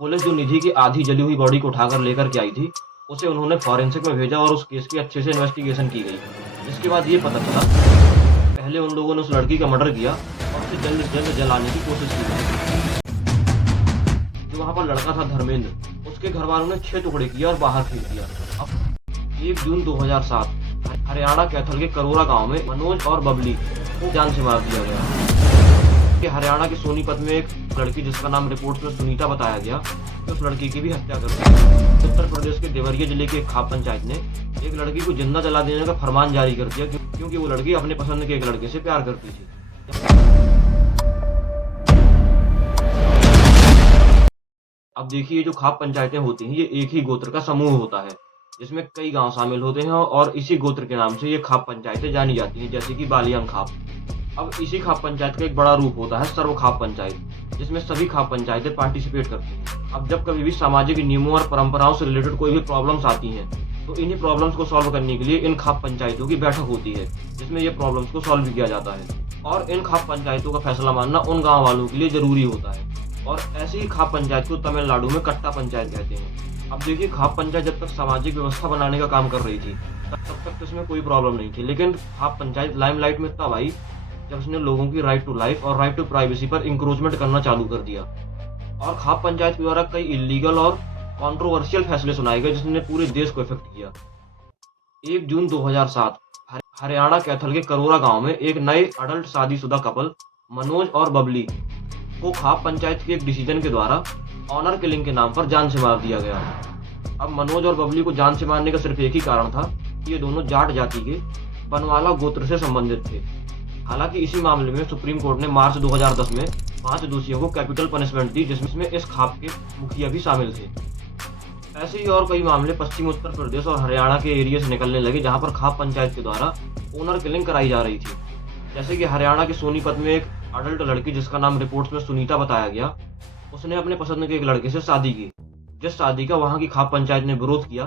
Police जो निधि की आधी जली हुई बॉडी को उठाकर लेकर के आई थी, उसे उन्होंने फॉरेंसिक में भेजा और उस केस की अच्छे से इन्वेस्टिगेशन की गई। जिसके बाद ये पता चला, पहले उन लोगों ने उस लड़की का मर्डर किया और उसे जल्द से जल्द जलाने की कोशिश की गई। जो वहाँ पर लड़का था धर्मेंद्र, उसके घर वालों ने 6 टुकड़े किए और बाहर फेंक दिया। अब 1 जून 2007 हरियाणा कैथल के करोरा गांव में मनोज और बबली को जान से मार दिया गया। कि हरियाणा के सोनीपत में एक लड़की, जिसका नाम रिपोर्ट में सुनीता बताया गया, कि उस लड़की की भी हत्या कर दी। उत्तर प्रदेश के देवरिया जिले के एक खाप पंचायत ने एक लड़की को जिंदा जला देने का फरमान जारी कर दिया, क्योंकि वो लड़की अपने पसंद के एक लड़के से प्यार करती थी। अब देखिए, जो खाप पंचायतें होती हैं, ये एक ही गोत्र का समूह होता है, जिसमें कई गांव शामिल होते हैं और इसी गोत्र के नाम से ये खाप पंचायतें जानी जाती हैं, जैसे कि बालियान खाप। अब इसी खाप पंचायत का एक बड़ा रूप होता है सर्व खाप पंचायत, जिसमें सभी खाप पंचायतें पार्टिसिपेट करती हैं। अब जब कभी भी सामाजिक नियमों और परंपराओं से रिलेटेड कोई भी प्रॉब्लम्स आती हैं, तो इन्हीं प्रॉब्लम्स को सॉल्व करने के लिए इन खाप पंचायतों की बैठक होती है, जिसमें ये प्रॉब्लम्स को सॉल्व किया जाता है। और इन खाप पंचायतों का फैसला मानना उन गाँव वालों के लिए जरूरी होता है। और ऐसी ही खाप पंचायत को तमिलनाडु में कट्टा पंचायत कहते हैं। अब देखिए, खाप पंचायत जब तक सामाजिक व्यवस्था बनाने का काम कर रही थी, तब तक इसमें कोई प्रॉब्लम नहीं थी। लेकिन खाप पंचायत लाइमलाइट में तब आई जब उसने लोगों की राइट टू लाइफ और राइट टू प्राइवेसी पर इंक्रोचमेंट करना चालू कर दिया। और खाप पंचायत के द्वारा कई इलीगल और कंट्रोवर्शियल फैसले सुनाए गए, जिसने पूरे देश को इफेक्ट किया। 1 जून 2007 हरियाणा कैथल के करोरा गांव में एक नए अडल्ट शादीशुदा कपल मनोज और बबली को खाप पंचायत के एक डिसीजन के द्वारा ऑनर किलिंग के नाम पर जान से मार दिया गया। अब मनोज और बबली को जान से मारने का सिर्फ एक ही कारण था कि ये दोनों जाट जाति के बनवाला गोत्र से संबंधित थे। हालांकि इसी मामले में सुप्रीम कोर्ट ने मार्च 2010 में 5 दोषियों को कैपिटल पनिशमेंट दी, जिसमें इस खाप के मुखिया भी शामिल थे। ऐसे ही और कई मामले पश्चिमी उत्तर प्रदेश और हरियाणा के एरिया से निकलने लगे, जहां पर खाप पंचायत के द्वारा ओनर किलिंग कराई जा रही थी। जैसे कि हरियाणा के सोनीपत में एक अडल्ट लड़की, जिसका नाम रिपोर्ट्स में सुनीता बताया गया, उसने अपने पसंद के एक लड़के से शादी की, जिस शादी का वहां की खाप पंचायत ने विरोध किया,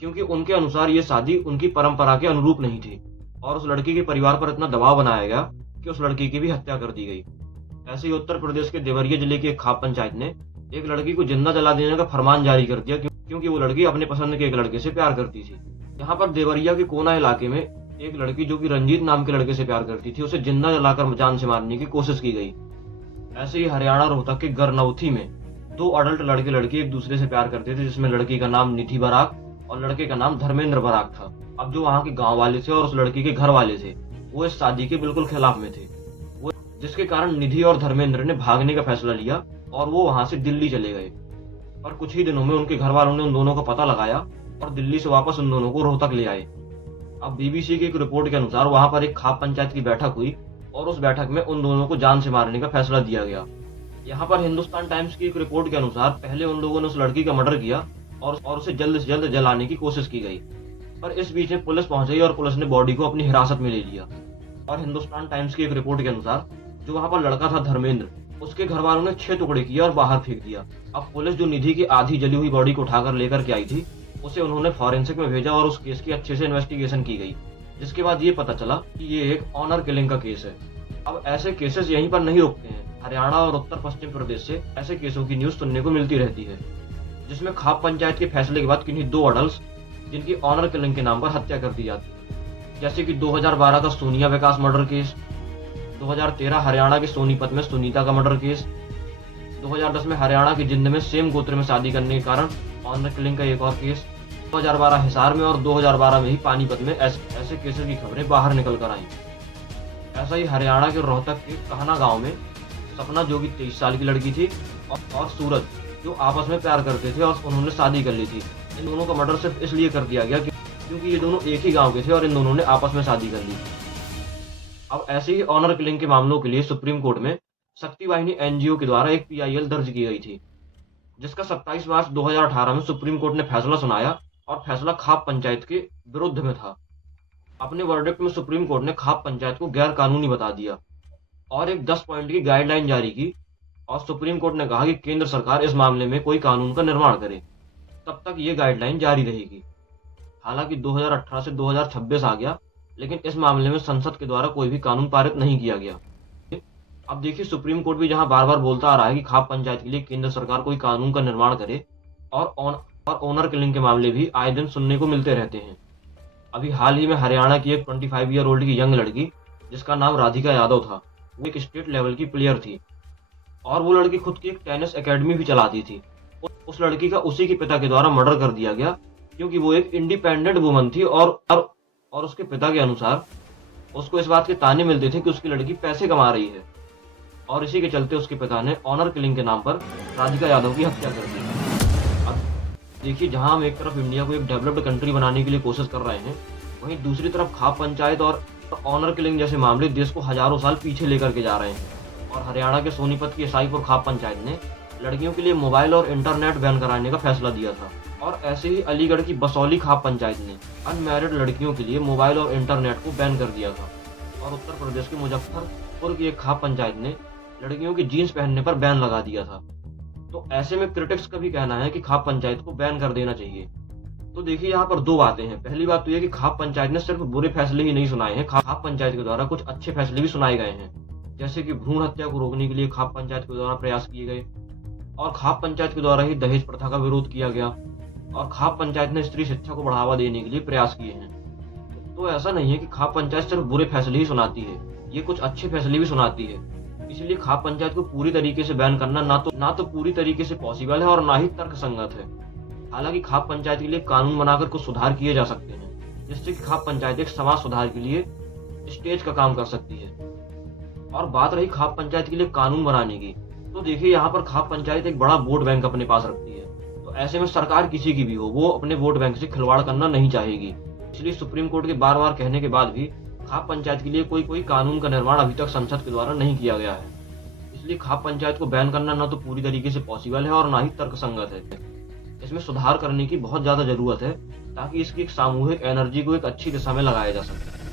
क्योंकि उनके अनुसार ये शादी उनकी परंपरा के अनुरूप नहीं थी। और उस लड़की के परिवार पर इतना दबाव बनाया गया कि उस लड़की की भी हत्या कर दी गई। ऐसे ही उत्तर प्रदेश के देवरिया जिले की एक खाप पंचायत ने एक लड़की को जिंदा जला देने का फरमान जारी कर दिया, क्योंकि वो लड़की अपने पसंद के एक लड़के से प्यार करती थी। यहाँ पर देवरिया के कोना इलाके में एक लड़की, जो कि रंजीत नाम के लड़के से प्यार करती थी, उसे जिंदा जलाकर जान से मारने की कोशिश की गई। ऐसे ही हरियाणा रोहतक के गरनौथी में 2 अडल्ट लड़के लड़की एक दूसरे से प्यार करते थे, जिसमें लड़की का नाम निधि बराक और लड़के का नाम धर्मेंद्र बराक था। अब जो वहाँ के गांव वाले थे और उस लड़की के घर वाले थे, वो इस शादी के बिल्कुल खिलाफ में थे, वो जिसके कारण निधि और धर्मेंद्र ने भागने का फैसला लिया और वो वहां से दिल्ली चले गए। और कुछ ही दिनों में उनके घर वालों ने उन दोनों का पता लगाया और दिल्ली से वापस उन दोनों को रोहतक ले आए। अब बीबीसी की एक रिपोर्ट के अनुसार वहां पर एक खाप पंचायत की बैठक हुई और उस बैठक में उन दोनों को जान से मारने का फैसला दिया गया। यहाँ पर हिंदुस्तान टाइम्स की एक रिपोर्ट के अनुसार पहले उन लोगों ने उस लड़की का मर्डर किया और उसे जल्द से जल्द जलाने की कोशिश की गई, पर इस बीच में पुलिस पहुंच गई और पुलिस ने बॉडी को अपनी हिरासत में ले लिया। और हिंदुस्तान टाइम्स की एक रिपोर्ट के अनुसार जो वहां पर लड़का था धर्मेंद्र, उसके घर वालों ने 6 टुकड़े किए और बाहर फेंक दिया। अब पुलिस जो निधि की आधी जली हुई बॉडी को उठाकर लेकर के आई थी, उसे उन्होंने फॉरेंसिक में भेजा और उस केस की अच्छे से इन्वेस्टिगेशन की गई। जिसके बाद ये पता चला कि ये एक ऑनर किलिंग का केस है। अब ऐसे केसेस यहीं पर नहीं रुकते हैं, हरियाणा और उत्तर पश्चिम प्रदेश से ऐसे केसों की न्यूज सुनने को मिलती रहती है, जिसमें खाप पंचायत के फैसले के बाद किन्हीं 2 अडल्ट जिनकी ऑनर किलिंग के नाम पर हत्या कर दी जाती है। जैसे कि 2012 का सोनिया विकास मर्डर केस, 2013 हरियाणा के सोनीपत में सुनीता का मर्डर केस, 2010 में हरियाणा के जिंद में सेम गोत्र में शादी करने के कारण ऑनर किलिंग का एक और केस, 2012 हिसार में और 2012 में ही पानीपत में ऐसे केसेस की खबरें बाहर निकल कर आई। ऐसा ही हरियाणा के रोहतक के कहना गांव में सपना, जो कि 23 साल की लड़की थी, और सूरज, जो आपस में प्यार करते थे और उन्होंने शादी कर ली थी। इन दोनों का मर्डर सिर्फ इसलिए कर दिया गया क्योंकि ये दोनों एक ही गांव के थे और इन दोनों ने आपस में शादी कर ली। अब ऐसे ही ऑनर किलिंग के मामलों के लिए सुप्रीम कोर्ट में शक्ति वाहिनी एनजीओ के द्वारा एक PIL दर्ज की गई थी, जिसका 27 मार्च 2018 में सुप्रीम कोर्ट ने फैसला सुनाया और फैसला खाप पंचायत के विरुद्ध में था। अपने वर्डिक्ट में सुप्रीम कोर्ट ने खाप पंचायत को गैर कानूनी बता दिया और एक 10 पॉइंट की गाइडलाइन जारी की। और सुप्रीम कोर्ट ने कहा कि केंद्र सरकार इस मामले में कोई कानून का निर्माण करे, तब तक ये गाइडलाइन जारी रहेगी। हालांकि 2018 से 2026 आ गया, लेकिन इस मामले में संसद के द्वारा कोई भी कानून पारित नहीं किया गया। अब देखिए सुप्रीम कोर्ट भी जहाँ बार-बार बोलता आ रहा है कि खाप पंचायत के लिए केंद्र सरकार कोई कानून का निर्माण करे और ओनर किलिंग के मामले भी आए दिन सुनने को मिलते रहते हैं। अभी हाल ही में हरियाणा की एक 25 ईयर ओल्ड की यंग लड़की जिसका नाम राधिका यादव था, वो एक स्टेट लेवल की प्लेयर थी और वो लड़की खुद की एक टेनिस एकेडमी भी चलाती थी। उस लड़की का उसी के पिता के द्वारा मर्डर कर दिया गया क्योंकि वो एक इंडिपेंडेंट वुमन थी और उसके पिता के अनुसार उसको इस बात के ताने मिलते थे कि उसकी लड़की पैसे कमा रही है और इसी के चलते उसके पिता ने ऑनर किलिंग के नाम पर राधिका यादव की हत्या कर दी। अब देखिए जहां हम एक तरफ इंडिया को एक डेवलप्ड कंट्री बनाने के लिए कोशिश कर रहे हैं, वहीं दूसरी तरफ खाप पंचायत और ऑनर किलिंग जैसे मामले देश को हजारों साल पीछे लेकर के जा रहे हैं। और हरियाणा के सोनीपत की ईसाईपुर खाप पंचायत ने लड़कियों के लिए मोबाइल और इंटरनेट बैन कराने का फैसला दिया था और ऐसे ही अलीगढ़ की बसौली खाप पंचायत ने अनमैरिड लड़कियों के लिए मोबाइल और इंटरनेट को बैन कर दिया था और उत्तर प्रदेश के मुजफ्फरपुर की एक खाप पंचायत ने लड़कियों की जीन्स पहनने पर बैन लगा दिया था। तो ऐसे में क्रिटिक्स का भी कहना है कि खाप पंचायत को बैन कर देना चाहिए। तो देखिए यहाँ पर दो बातें हैं। पहली बात तो यह कि खाप पंचायत ने सिर्फ बुरे फैसले ही नहीं सुनाए हैं, खाप पंचायत के द्वारा कुछ अच्छे फैसले भी सुनाए गए हैं, जैसे कि भ्रूण हत्या को रोकने के लिए खाप पंचायत के द्वारा प्रयास किए गए और खाप पंचायत के द्वारा ही दहेज प्रथा का विरोध किया गया और खाप पंचायत ने स्त्री शिक्षा को बढ़ावा देने के लिए प्रयास किए हैं। तो ऐसा नहीं है कि खाप पंचायत सिर्फ बुरे फैसले ही सुनाती है, ये कुछ अच्छे फैसले भी सुनाती है। इसलिए खाप पंचायत को पूरी तरीके से बैन करना ना तो पूरी तरीके से पॉसिबल है और ना ही तर्कसंगत है। हालांकि खाप पंचायत के लिए कानून बनाकर कुछ सुधार किए जा सकते हैं, जिससे कि खाप पंचायत एक समाज सुधार के लिए स्टेज का काम कर सकती है। और बात रही खाप पंचायत के लिए कानून बनाने की, तो देखिए यहाँ पर खाप पंचायत एक बड़ा वोट बैंक अपने पास रखती है। तो ऐसे में सरकार किसी की भी हो, वो अपने वोट बैंक से खिलवाड़ करना नहीं चाहेगी। इसलिए सुप्रीम कोर्ट के बार बार कहने के बाद भी खाप पंचायत के लिए कोई कानून का निर्माण अभी तक संसद के द्वारा नहीं किया गया है। इसलिए खाप पंचायत को बैन करना ना तो पूरी तरीके से पॉसिबल है और ना ही तर्कसंगत है। इसमें सुधार करने की बहुत ज्यादा जरूरत है ताकि इसकी एक सामूहिक एनर्जी को एक अच्छी दिशा में लगाया जा सके।